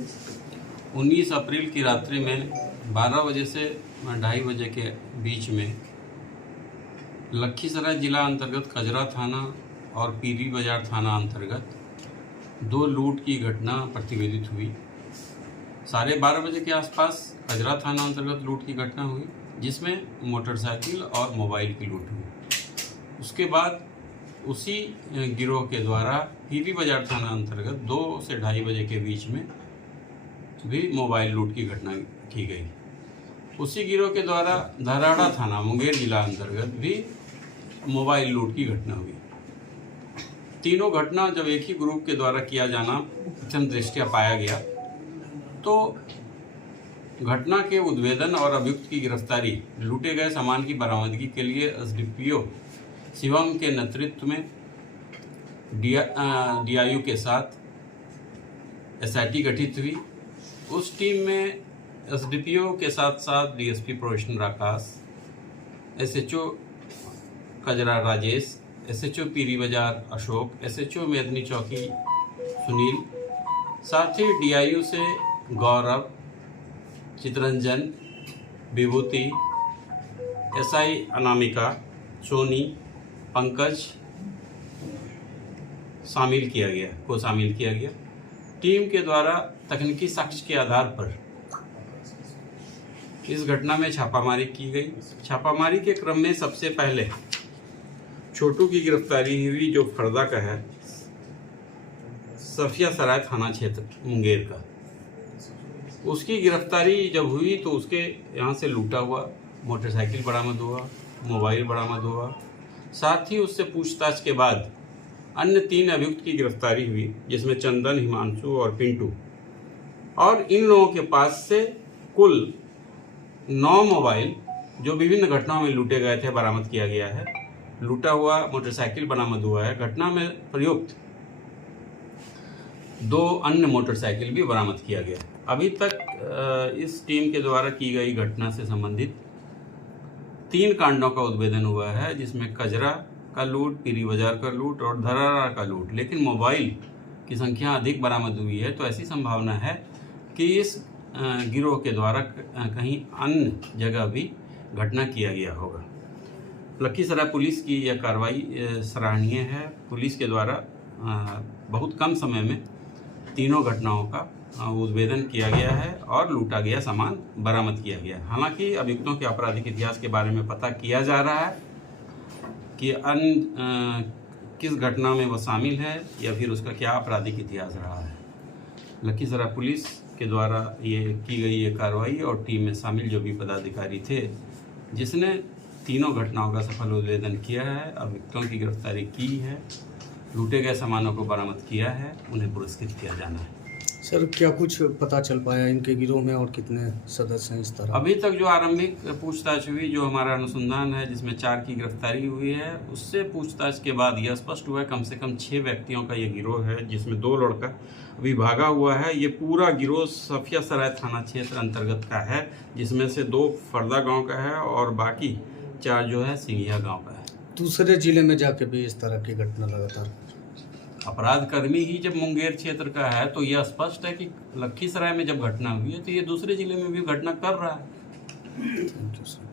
19 अप्रैल की रात्रि में 12 बजे से 2:30 बजे के बीच में लखीसराय जिला अंतर्गत कजरा थाना और पीरी बाजार थाना अंतर्गत 2 लूट की घटना प्रतिवेदित हुई। 12:30 बजे के आसपास कजरा थाना अंतर्गत लूट की घटना हुई, जिसमें मोटरसाइकिल और मोबाइल की लूट हुई। उसके बाद उसी गिरोह के द्वारा पीरी बाजार थाना अंतर्गत 2 से 2:30 बजे के बीच में भी मोबाइल लूट की घटना की गई। उसी गिरोह के द्वारा धराड़ा थाना मुंगेर जिला अंतर्गत भी मोबाइल लूट की घटना हुई। तीनों घटना जब एक ही ग्रुप के द्वारा किया जाना प्रथम दृष्टया पाया गया, तो घटना के उद्भेदन और अभियुक्त की गिरफ्तारी, लूटे गए सामान की बरामदगी के लिए एसडीपीओ शिवम के नेतृत्व में डीआईयू के साथ एसआईटी गठित हुई। उस टीम में एसडीपीओ के साथ साथ डीएसपी प्रोफेशनल आकाश, एसएचओ कजरा राजेश, एसएचओ पीरी बाजार अशोक, एसएचओ मेदनी चौकी सुनील, साथ ही डीआईयू से गौरव, चितरंजन, विभूति, एसआई अनामिका, सोनी, पंकज शामिल किया गया। टीम के द्वारा तकनीकी साक्ष्य के आधार पर इस घटना में छापामारी की गई। छापामारी के क्रम में सबसे पहले छोटू की गिरफ्तारी हुई, जो फरदा का है, सफिया सराय थाना क्षेत्र मुंगेर का। उसकी गिरफ्तारी जब हुई तो उसके यहाँ से लूटा हुआ मोटरसाइकिल बरामद हुआ, मोबाइल बरामद हुआ। साथ ही उससे पूछताछ के बाद अन्य 3 अभियुक्त की गिरफ्तारी हुई, जिसमें चंदन, हिमांशु और पिंटू। और इन लोगों के पास से कुल 9 मोबाइल जो विभिन्न घटनाओं में लूटे गए थे बरामद किया गया है। लूटा हुआ मोटरसाइकिल बरामद हुआ है। घटना में प्रयुक्त 2 अन्य मोटरसाइकिल भी बरामद किया गया। अभी तक इस टीम के द्वारा की गई घटना से संबंधित 3 कांडों का उद्भेदन हुआ है, जिसमें कजरा का लूट, पीरी बाजार का लूट और धराड़ा का लूट। लेकिन मोबाइल की संख्या अधिक बरामद हुई है, तो ऐसी संभावना है कि इस गिरोह के द्वारा कहीं अन्य जगह भी घटना किया गया होगा। लखीसराय पुलिस की यह कार्रवाई सराहनीय है। पुलिस के द्वारा बहुत कम समय में तीनों घटनाओं का उद्भेदन किया गया है और लूटा गया सामान बरामद किया गया है। हालांकि अभियुक्तों के आपराधिक इतिहास के बारे में पता किया जा रहा है कि किस घटना में वो शामिल है या फिर उसका क्या आपराधिक इतिहास रहा है। लखीसराय पुलिस के द्वारा ये की गई ये कार्रवाई और टीम में शामिल जो भी पदाधिकारी थे, जिसने तीनों घटनाओं का सफल उद्भेदन किया है, अभियुक्तों की गिरफ्तारी की है, लूटे गए सामानों को बरामद किया है, उन्हें पुरस्कृत किया जाना है। सर, क्या कुछ पता चल पाया इनके गिरोह में और कितने सदस्य हैं इस तरह? अभी तक जो आरंभिक पूछताछ हुई, जो हमारा अनुसंधान है, जिसमें 4 की गिरफ्तारी हुई है, उससे पूछताछ के बाद यह स्पष्ट हुआ है कम से कम 6 व्यक्तियों का ये गिरोह है, जिसमें 2 लड़का अभी भागा हुआ है। ये पूरा गिरोह सफिया सराय थाना क्षेत्र अंतर्गत का है, जिसमें से 2 फरदा गाँव का है और बाकी 4 जो है सिंघिया गाँव का है। दूसरे जिले में जाके भी इस तरह की घटना लगातार? अपराधकर्मी ही जब मुंगेर क्षेत्र का है, तो यह स्पष्ट है कि लखीसराय में जब घटना हुई है तो ये दूसरे जिले में भी घटना कर रहा है। Thank you sir.